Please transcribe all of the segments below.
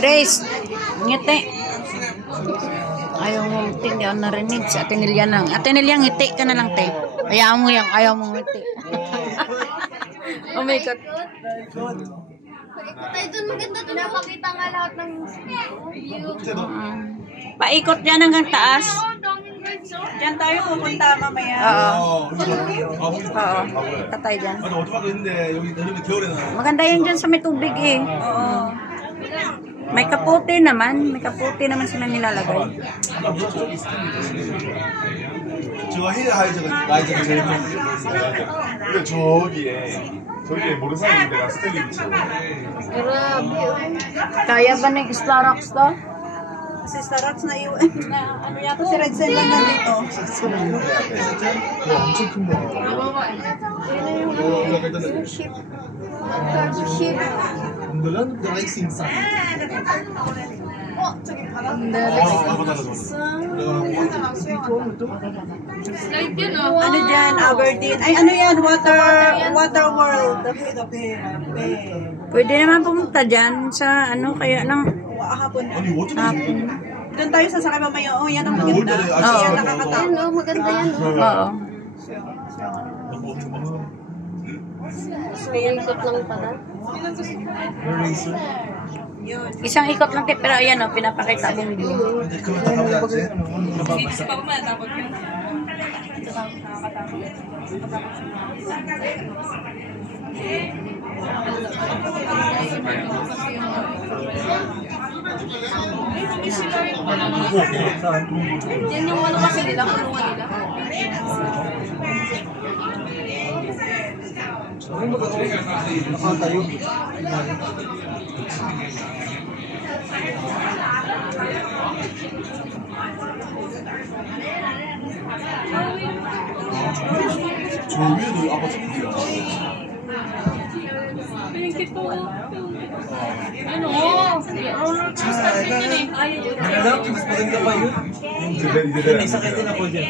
Grace, ngiti. Ayaw mo ngiti, hindi ako narinig si Ate Nelia nang. Ate Nelia, ngiti ka na lang, te. Ayaw mo yan, ayaw mo ngiti. Oh my God. Tayo dun, maganda dun. Napakita nga lahat ng view. Paikot dyan hanggang taas. Diyan tayo pupunta mamaya. Oo. Tatay dyan. Maganda yan dyan sa may tubig eh. Oo. May kaputi naman. May kaputi naman sila nilalagay. 저기에 모르는 사람인데 나 스텔리 미쳐. Kaya ba ng Starbucks to? Si Starbucks na iwan. Ano yata si Red Cell lang nandito. 엄청 큰데. Ship. Ship. Ondalan the racing sign. Slide yun, oh. Ano dyan? Aberdeen. Ay, ano yan? Water World. Pwede naman pumunta dyan sa ano kaya nang Hapon na. 아니 어떻게 Doon tayo sasakay mamaya. Oh, yan ang maganda. Yan nakakatakot. Ayun, oh, maganda yan, oh. oo. Kaya ikot lang pala. Yun. Isang ikot lang pero ayan oh, pinapakita mo view. Yan yung ano kasi nila, kulungan nila. nakatayo. 저 위에도 아파트 있어요. Ano? Alam, mas maganda pa yun. May sakit din ako dyan.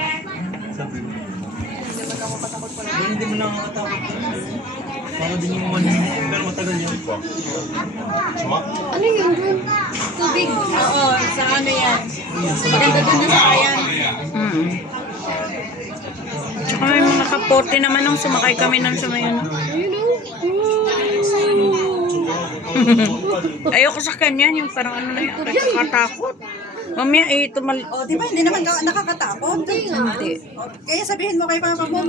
Sabi mo. Hindi mo nakakatakot. Para din yung one pero matagal yun. Ano yun dun? Tubig. Oo, sa ano yan? Maganda doon na sa kayan. Tsaka may mga kapote naman nung sumakay kami nang sumay ano. Ayoko sa kanya, yung parang ano na yun, nakakatakot. Mamaya eh, O, di ba? Hindi naman nakakatakot. Hindi. Kaya sabihin mo kay mama mo,